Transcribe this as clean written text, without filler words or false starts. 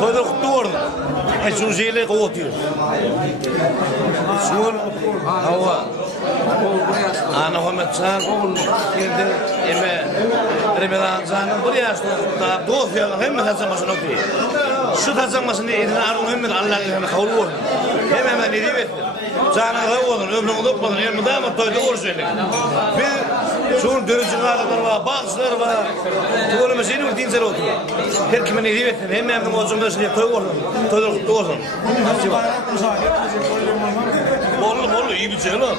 Toyda kutlu oldu. Şunu şeyle kovutuyor. Şun hava. Ana Muhammed Çağ geldi. Eme Ramazan Çağ'ın buraya açtı. Da doğuyor. Hem tazamasını okuyor. Şu tazamasını eline arın hem Allah'ın kavlu oldu. Hem ne diyeyim? Çağ'ına da oldu. Ömrünü dokmadın. Hem damat toyda olur söyleyin. Bir şunun dönüşünler var, bağışlar var. Tuğulama şeyini dinsel oturuyor. Her kimin ne diyeyim? Hem olsun diye toy oldu. Toyda kutlu olsun. Bollu iyi bir şey lan.